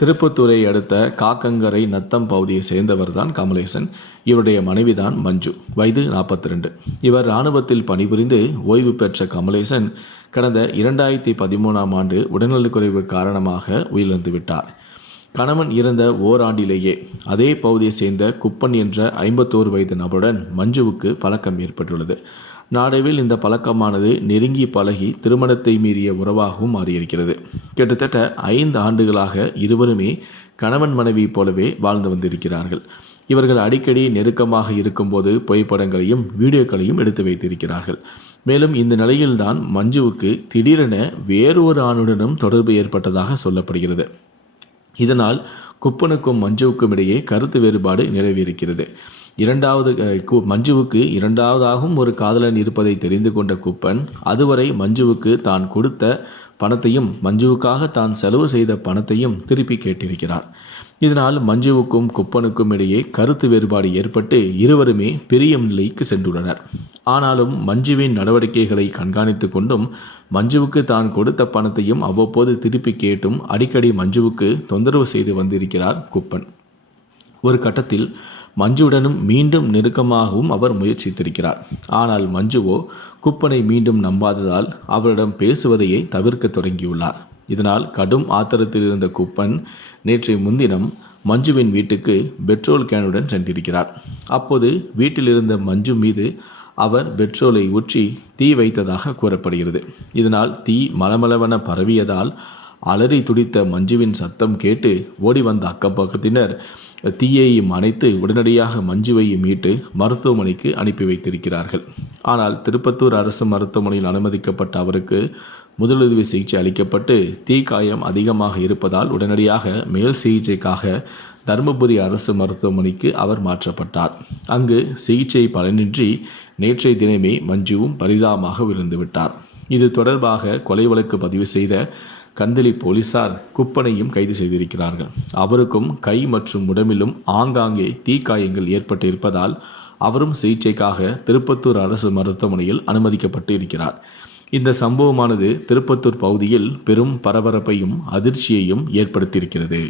திருப்பத்தூரை அடுத்த காக்கங்கரை நத்தம் பகுதியை சேர்ந்தவர் தான் கமலேசன். இவருடைய மனைவிதான் மஞ்சு. வயது நாற்பத்தி ரெண்டு இவர் இராணுவத்தில் பணிபுரிந்து ஓய்வு பெற்ற கமலேசன் கடந்த இரண்டாயிரத்தி பதிமூணாம் ஆண்டு உடல்நலக்குறைவு காரணமாக உயிரிழந்து விட்டார். கணவன் இறந்த ஓராண்டிலேயே அதே பகுதியை சேர்ந்த குப்பன் என்ற ஐம்பத்தோரு வயது நபருடன் மஞ்சுவுக்கு பழக்கம் ஏற்பட்டுள்ளது. நாடவில் இந்த பழக்கமானது நெருங்கி பழகி திருமணத்தை மீறிய உறவாகவும் மாறியிருக்கிறது. கிட்டத்தட்ட ஐந்து ஆண்டுகளாக இருவருமே கணவன் மனைவி போலவே வாழ்ந்து வந்திருக்கிறார்கள். இவர்கள் அடிக்கடி நெருக்கமாக இருக்கும்போது புகைப்படங்களையும் வீடியோக்களையும் எடுத்து வைத்திருக்கிறார்கள். மேலும் இந்த நிலையில்தான் மஞ்சுவுக்கு திடீரென வேறு ஒரு ஆணுடனும் தொடர்பு ஏற்பட்டதாக சொல்லப்படுகிறது. இதனால் குப்பனுக்கும் மஞ்சுவுக்கும் இடையே கருத்து வேறுபாடு நிலவியிருக்கிறது. இரண்டாவது கு- மஞ்சுவுக்கு இரண்டாவதாகவும் ஒரு காதலன் இருப்பதை தெரிந்து கொண்ட குப்பன் அதுவரை மஞ்சுவுக்கு தான் கொடுத்த பணத்தையும் மஞ்சுவுக்காக தான் செலவு செய்த பணத்தையும் திருப்பி கேட்டிருக்கிறார். இதனால் மஞ்சுவுக்கும் குப்பனுக்கும் இடையே கருத்து வேறுபாடு ஏற்பட்டு இருவருமே பிரியும் நிலைக்கு சென்றுள்ளனர். ஆனாலும் மஞ்சுவின் நடவடிக்கைகளை கண்காணித்து கொண்டும் மஞ்சுவுக்கு தான் கொடுத்த பணத்தையும் அவ்வப்போது திருப்பி கேட்டும் அடிக்கடி மஞ்சுவுக்கு தொந்தரவு செய்து வந்திருக்கிறார் குப்பன். ஒரு கட்டத்தில் மஞ்சுவுடனும் மீண்டும் நெருக்கமாகவும் அவர் முயற்சித்திருக்கிறார். ஆனால் மஞ்சுவோ குப்பனை மீண்டும் நம்பாததால் அவரிடம் பேசுவதையே தவிர்க்க தொடங்கியுள்ளார். இதனால் கடும் ஆத்திரத்தில் இருந்த குப்பன் நேற்றைய முன்தினம் மஞ்சுவின் வீட்டுக்கு பெட்ரோல் கேனுடன் சென்றிருக்கிறார். அப்போது வீட்டில் இருந்த மஞ்சு மீது அவர் பெட்ரோலை ஊற்றி தீ வைத்ததாக கூறப்படுகிறது. இதனால் தீ மலமளவென பரவியதால் அலறி துடித்த மஞ்சுவின் சத்தம் கேட்டு ஓடி வந்த அக்கப்பக்கத்தினர் தீயையும் அணைத்து உடனடியாக மஞ்சுவையும் மீட்டு மருத்துவமனைக்கு அனுப்பி வைத்திருக்கிறார்கள். ஆனால் திருப்பத்தூர் அரசு மருத்துவமனையில் அனுமதிக்கப்பட்ட அவருக்கு முதலுதவி சிகிச்சை அளிக்கப்பட்டு தீக்காயம் அதிகமாக இருப்பதால் உடனடியாக மேல் சிகிச்சைக்காக தருமபுரி அரசு மருத்துவமனைக்கு அவர் மாற்றப்பட்டார். அங்கு சிகிச்சை பலனின்றி நேற்றைய தினமே மஞ்சுவும் பரிதாபமாக விழுந்துவிட்டார். இது தொடர்பாக கொலை வழக்கு பதிவு செய்த கந்தளி போலீசார் குப்பனையும் கைது செய்திருக்கிறார்கள். அவருக்கும் கை மற்றும் உடம்பிலும் ஆங்காங்கே தீக்காயங்கள் ஏற்பட்டு இருப்பதால் அவரும் சிகிச்சைக்காக திருப்பத்தூர் அரசு மருத்துவமனையில் அனுமதிக்கப்பட்டு இருக்கிறார் இந்த சம்பவமானது திருப்பத்தூர் பகுதியில் பெரும் பரபரப்பையும் அதிர்ச்சியையும் ஏற்படுத்தியிருக்கிறது.